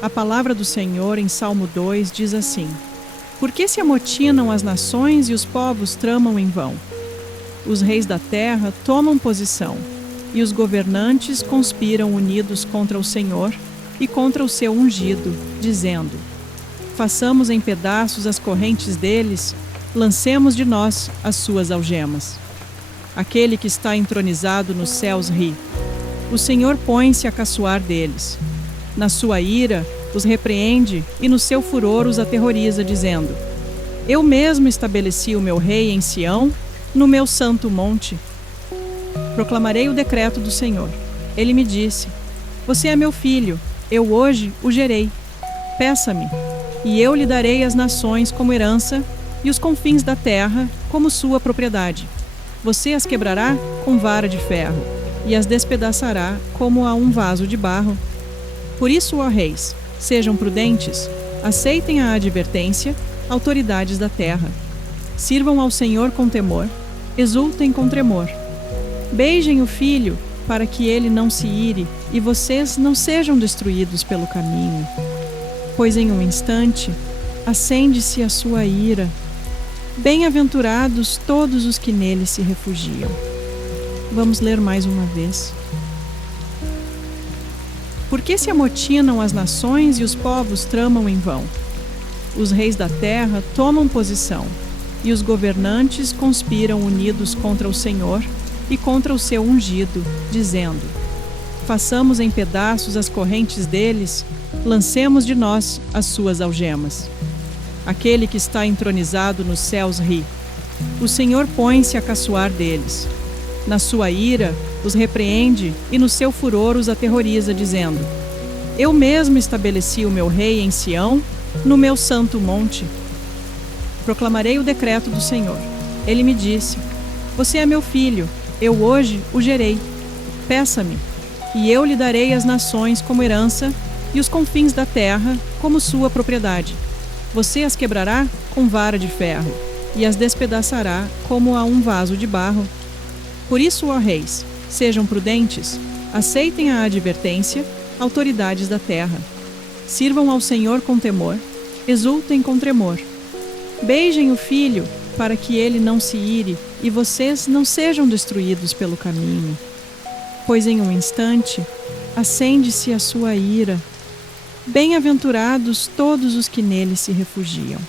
A palavra do Senhor em Salmo 2 diz assim: Por que se amotinam as nações e os povos tramam em vão? Os reis da terra tomam posição, e os governantes conspiram unidos contra o Senhor e contra o seu ungido, dizendo: Façamos em pedaços as correntes deles, lancemos de nós as suas algemas. Aquele que está entronizado nos céus ri. O Senhor põe-se a caçoar deles. Na sua ira, os repreende e no seu furor os aterroriza, dizendo: Eu mesmo estabeleci o meu rei em Sião, no meu santo monte. Proclamarei o decreto do Senhor. Ele me disse: Você é meu filho, eu hoje o gerei. Peça-me, e eu lhe darei as nações como herança e os confins da terra como sua propriedade. Você as quebrará com vara de ferro e as despedaçará como a um vaso de barro. Por isso, ó reis, sejam prudentes, aceitem a advertência, autoridades da terra. Sirvam ao Senhor com temor, exultem com tremor. Beijem o filho, para que ele não se ire e vocês não sejam destruídos pelo caminho. Pois em um instante acende-se a sua ira. Bem-aventurados todos os que nele se refugiam. Vamos ler mais uma vez. Por que se amotinam as nações e os povos tramam em vão? Os reis da terra tomam posição, e os governantes conspiram unidos contra o Senhor e contra o seu ungido, dizendo: Façamos em pedaços as correntes deles, lancemos de nós as suas algemas. Aquele que está entronizado nos céus ri. O Senhor põe-se a caçoar deles. Na sua ira, os repreende e no seu furor os aterroriza, dizendo: Eu mesmo estabeleci o meu rei em Sião, no meu santo monte. Proclamarei o decreto do Senhor. Ele me disse: Você é meu filho, eu hoje o gerei. Peça-me, e eu lhe darei as nações como herança e os confins da terra como sua propriedade. Você as quebrará com vara de ferro e as despedaçará como a um vaso de barro. Por isso, ó reis, sejam prudentes, aceitem a advertência, autoridades da terra. Sirvam ao Senhor com temor, exultem com tremor. Beijem o filho, para que ele não se ire e vocês não sejam destruídos pelo caminho. Pois em um instante acende-se a sua ira. Bem-aventurados todos os que nele se refugiam.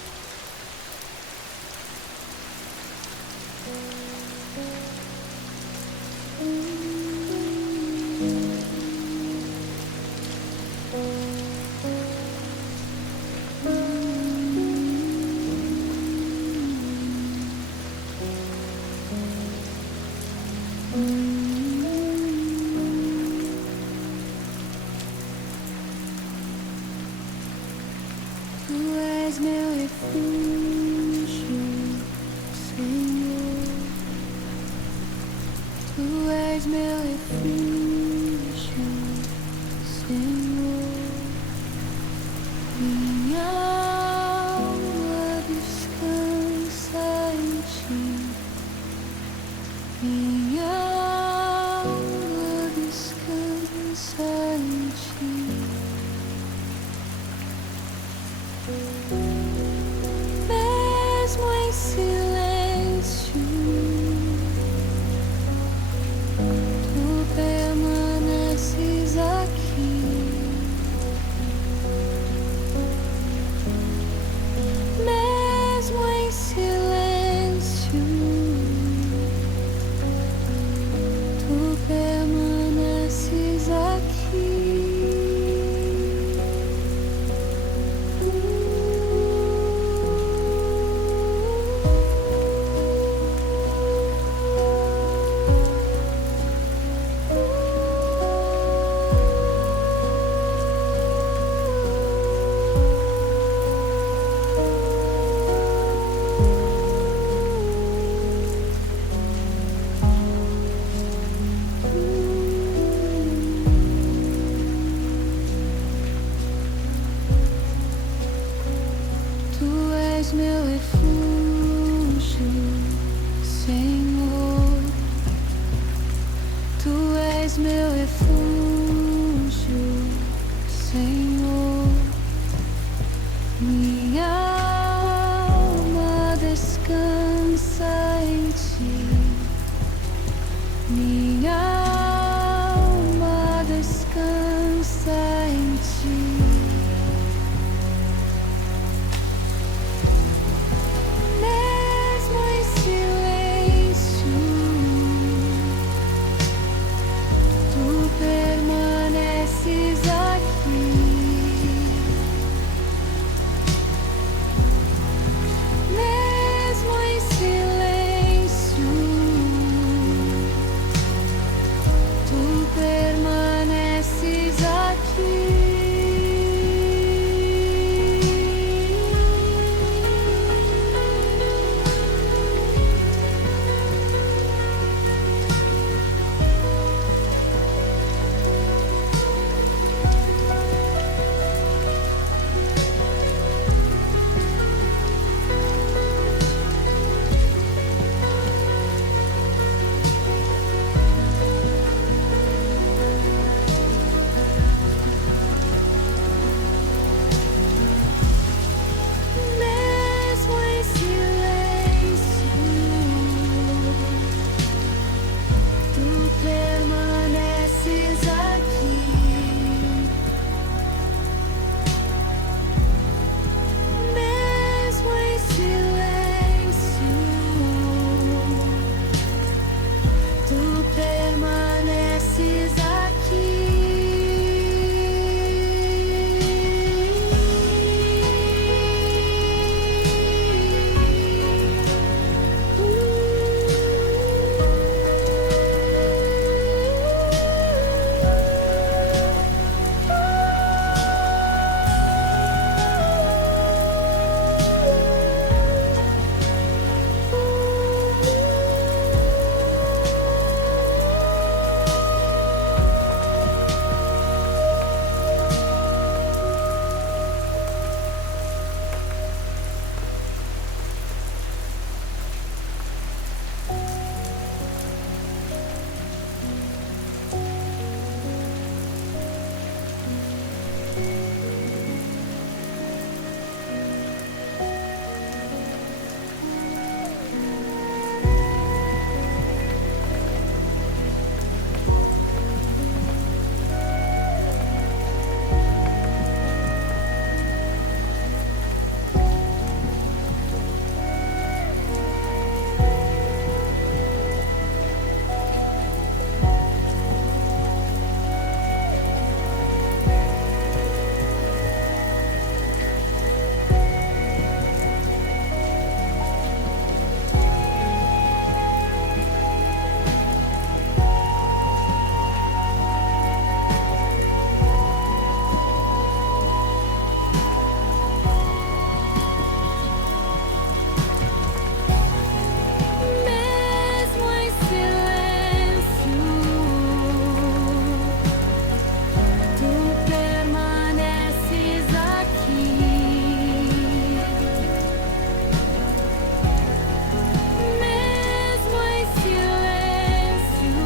Tu és meu refúgio, Senhor. Tu és meu refúgio, Senhor. Minha alma descansa em ti. Minha alma descansa em ti. Mesmo em silêncio, tu permaneces aqui. Mesmo em silêncio, tu permaneces aqui. Tu és meu refúgio, Senhor. Tu és meu refúgio, Senhor. Mesmo em silêncio, tu permaneces aqui. Mesmo em silêncio,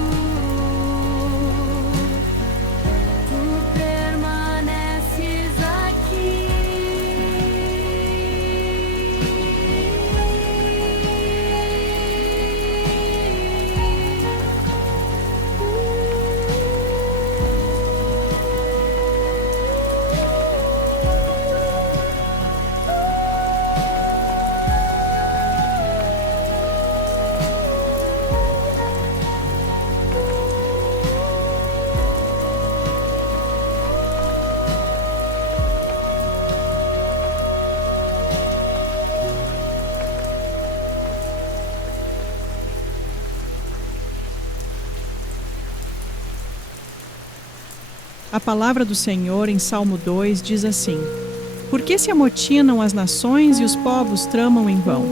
tu permaneces aqui. A palavra do Senhor em Salmo 2 diz assim: Por que se amotinam as nações e os povos tramam em vão?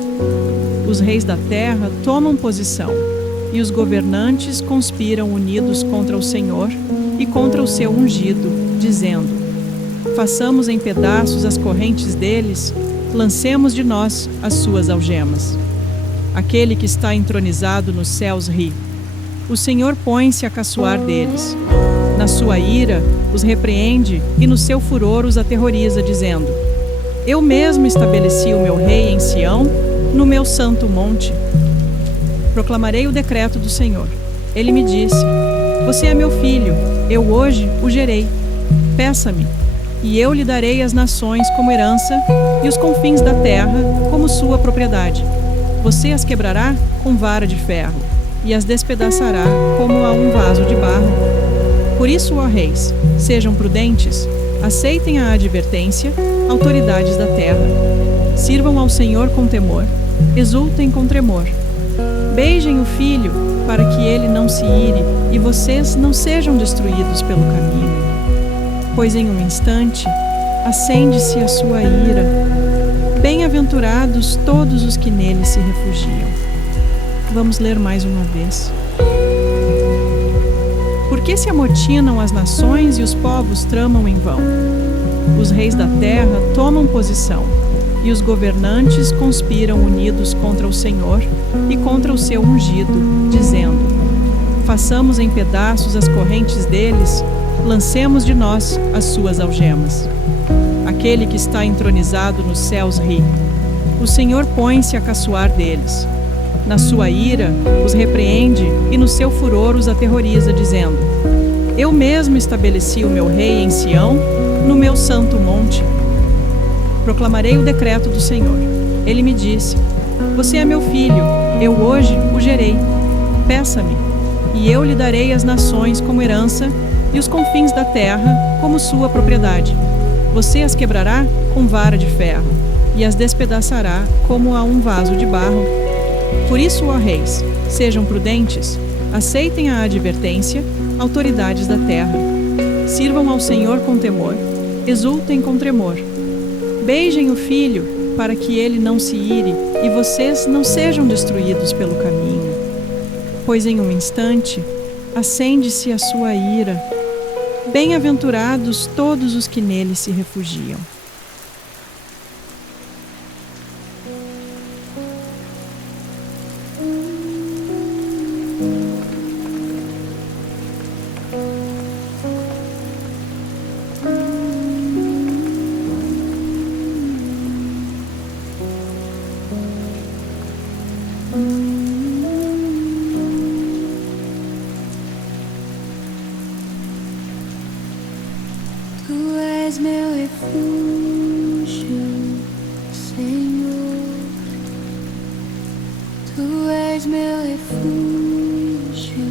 Os reis da terra tomam posição, e os governantes conspiram unidos contra o Senhor e contra o seu ungido, dizendo: Façamos em pedaços as correntes deles, lancemos de nós as suas algemas. Aquele que está entronizado nos céus ri. O Senhor põe-se a caçoar deles. Na sua ira, os repreende e no seu furor os aterroriza, dizendo: Eu mesmo estabeleci o meu rei em Sião, no meu santo monte. Proclamarei o decreto do Senhor. Ele me disse: Você é meu filho, eu hoje o gerei. Peça-me, e eu lhe darei as nações como herança e os confins da terra como sua propriedade. Você as quebrará com vara de ferro e as despedaçará como a um vaso de barro. Por isso, ó reis, sejam prudentes, aceitem a advertência, autoridades da terra. Sirvam ao Senhor com temor, exultem com tremor. Beijem o filho, para que ele não se ire e vocês não sejam destruídos pelo caminho. Pois em um instante, acende-se a sua ira. Bem-aventurados todos os que nele se refugiam. Vamos ler mais uma vez. Por que se amotinam as nações e os povos tramam em vão? Os reis da terra tomam posição, e os governantes conspiram unidos contra o Senhor e contra o seu ungido, dizendo: Façamos em pedaços as correntes deles, lancemos de nós as suas algemas. Aquele que está entronizado nos céus ri. O Senhor põe-se a caçoar deles. Na sua ira, os repreende e no seu furor os aterroriza, dizendo: Eu mesmo estabeleci o meu rei em Sião, no meu santo monte. Proclamarei o decreto do Senhor. Ele me disse: Você é meu filho, eu hoje o gerei. Peça-me, e eu lhe darei as nações como herança e os confins da terra como sua propriedade. Você as quebrará com vara de ferro e as despedaçará como a um vaso de barro. Por isso, ó reis, sejam prudentes, aceitem a advertência, autoridades da terra. Sirvam ao Senhor com temor, exultem com tremor. Beijem o filho, para que ele não se ire e vocês não sejam destruídos pelo caminho. Pois em um instante, acende-se a sua ira. Bem-aventurados todos os que nele se refugiam. Tu és meu refúgio, Senhor. Tu és meu refúgio,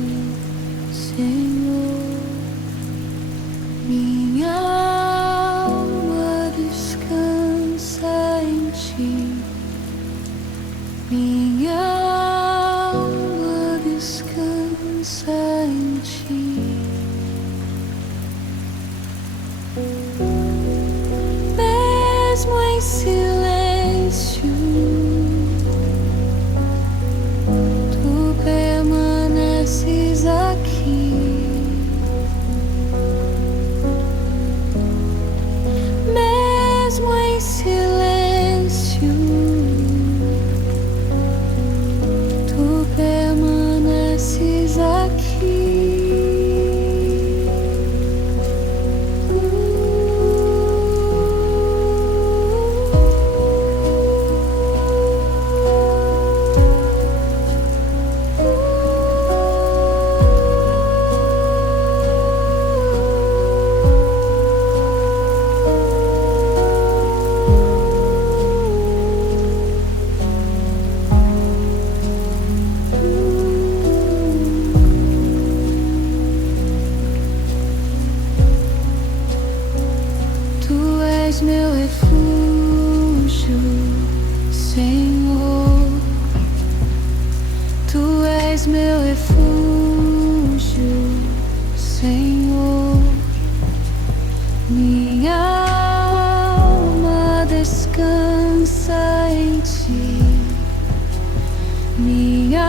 Senhor. Minha alma descansa em ti. Minha alma descansa em ti. Mesmo em silêncio, tu permaneces aqui. Mesmo em silêncio, tu permaneces aqui. Tu és meu refúgio, Senhor. Tu és meu refúgio, Senhor. Minha alma descansa em ti. Minha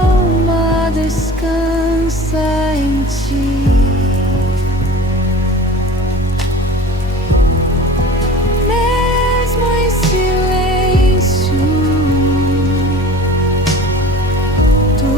alma descansa em ti. Mesmo em silêncio, tu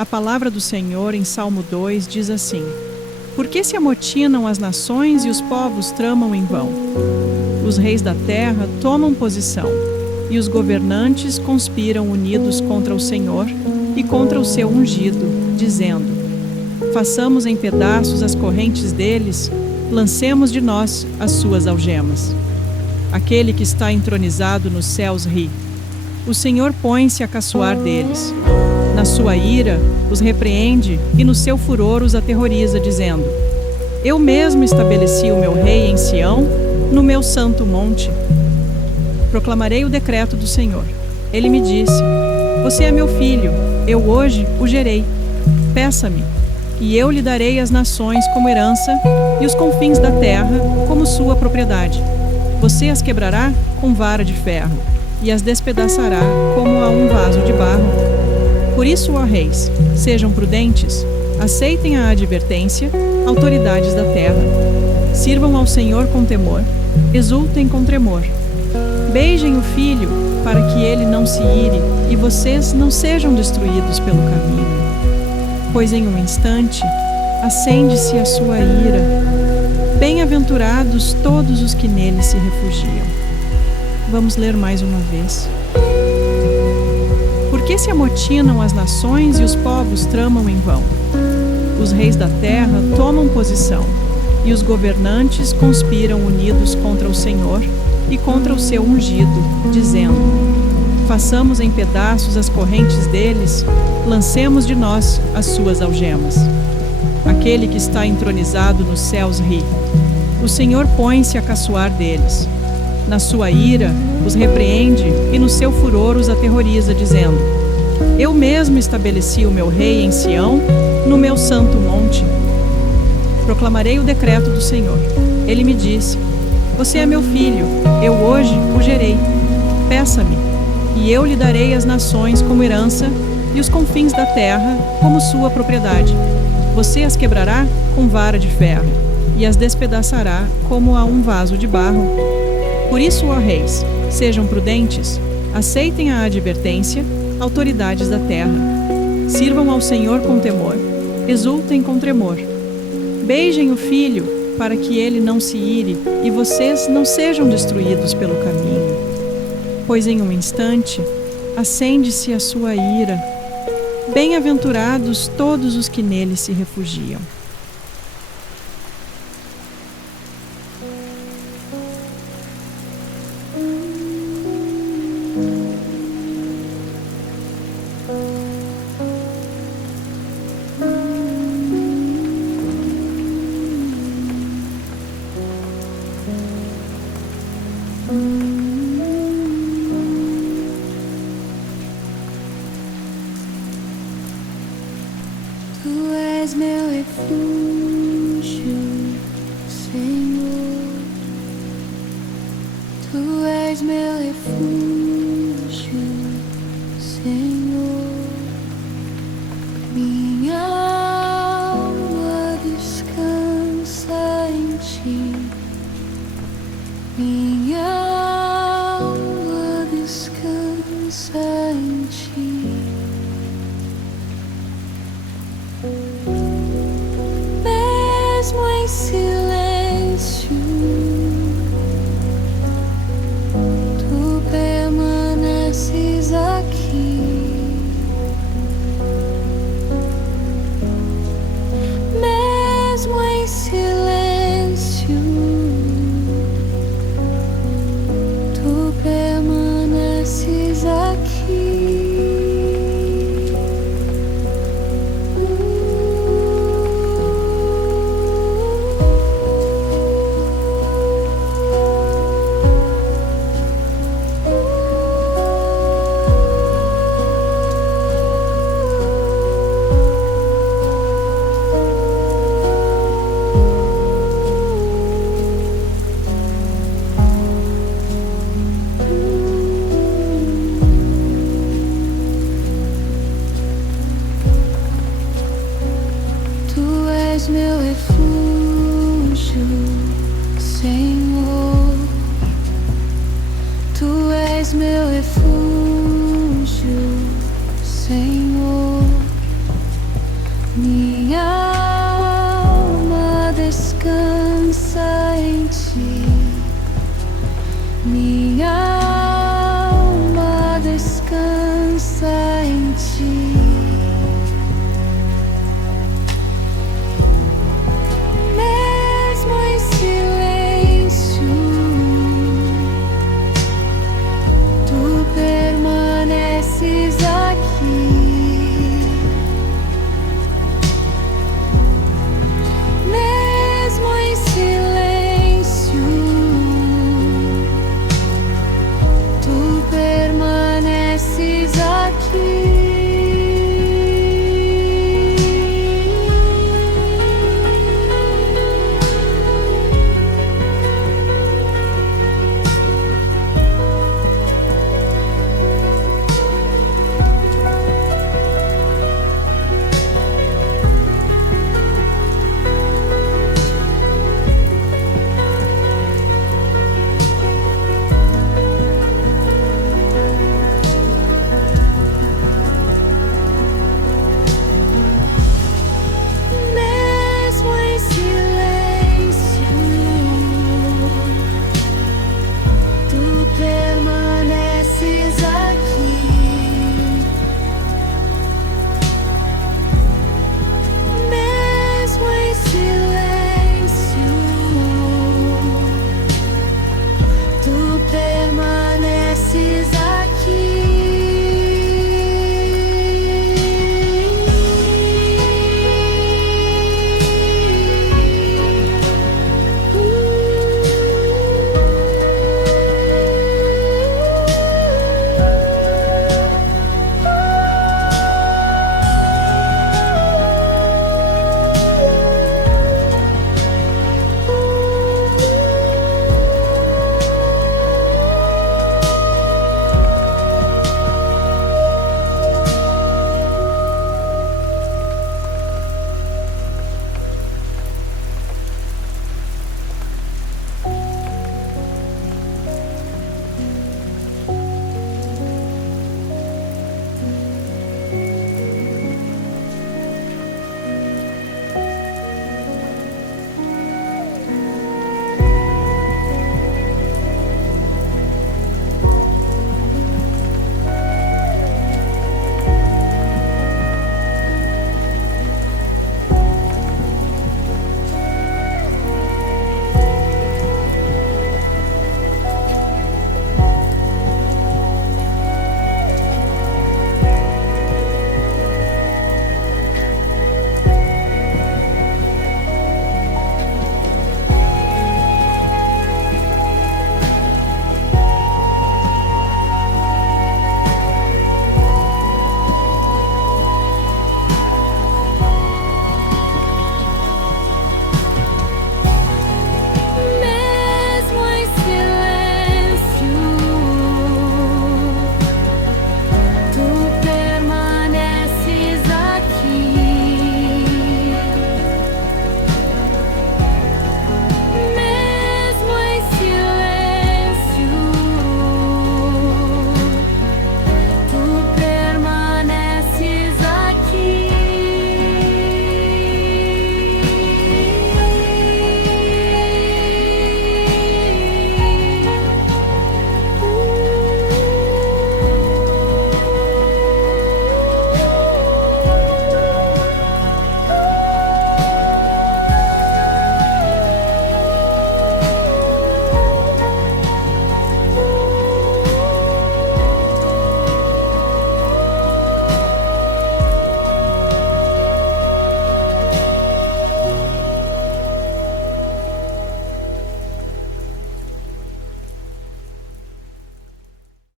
A palavra do Senhor em Salmo 2 diz assim: Por que se amotinam as nações e os povos tramam em vão? Os reis da terra tomam posição, e os governantes conspiram unidos contra o Senhor e contra o seu ungido, dizendo: Façamos em pedaços as correntes deles, lancemos de nós as suas algemas. Aquele que está entronizado nos céus ri. O Senhor põe-se a caçoar deles. Na sua ira, os repreende e no seu furor os aterroriza, dizendo: Eu mesmo estabeleci o meu rei em Sião, no meu santo monte. Proclamarei o decreto do Senhor. Ele me disse: Você é meu filho, eu hoje o gerei. Peça-me, e eu lhe darei as nações como herança e os confins da terra como sua propriedade. Você as quebrará com vara de ferro e as despedaçará como a um vaso de barro. Por isso, ó reis, sejam prudentes, aceitem a advertência, autoridades da terra. Sirvam ao Senhor com temor, exultem com tremor. Beijem o filho, para que ele não se ire e vocês não sejam destruídos pelo caminho. Pois em um instante, acende-se a sua ira. Bem-aventurados todos os que nele se refugiam. Vamos ler mais uma vez. Por que se amotinam as nações e os povos tramam em vão? Os reis da terra tomam posição, e os governantes conspiram unidos contra o Senhor e contra o seu ungido, dizendo: Façamos em pedaços as correntes deles, lancemos de nós as suas algemas. Aquele que está entronizado nos céus ri. O Senhor põe-se a caçoar deles. Na sua ira, os repreende e no seu furor os aterroriza, dizendo: Eu mesmo estabeleci o meu rei em Sião, no meu santo monte. Proclamarei o decreto do Senhor. Ele me disse: Você é meu filho, eu hoje o gerei. Peça-me, e eu lhe darei as nações como herança e os confins da terra como sua propriedade. Você as quebrará com vara de ferro e as despedaçará como a um vaso de barro. Por isso, ó reis, sejam prudentes, aceitem a advertência, autoridades da terra. Sirvam ao Senhor com temor, exultem com tremor. Beijem o filho, para que ele não se ire e vocês não sejam destruídos pelo caminho. Pois em um instante, acende-se a sua ira. Bem-aventurados todos os que nele se refugiam. Tu és meu refúgio, Senhor. Tu és meu refúgio, Senhor. Minha alma descansa em ti. Minha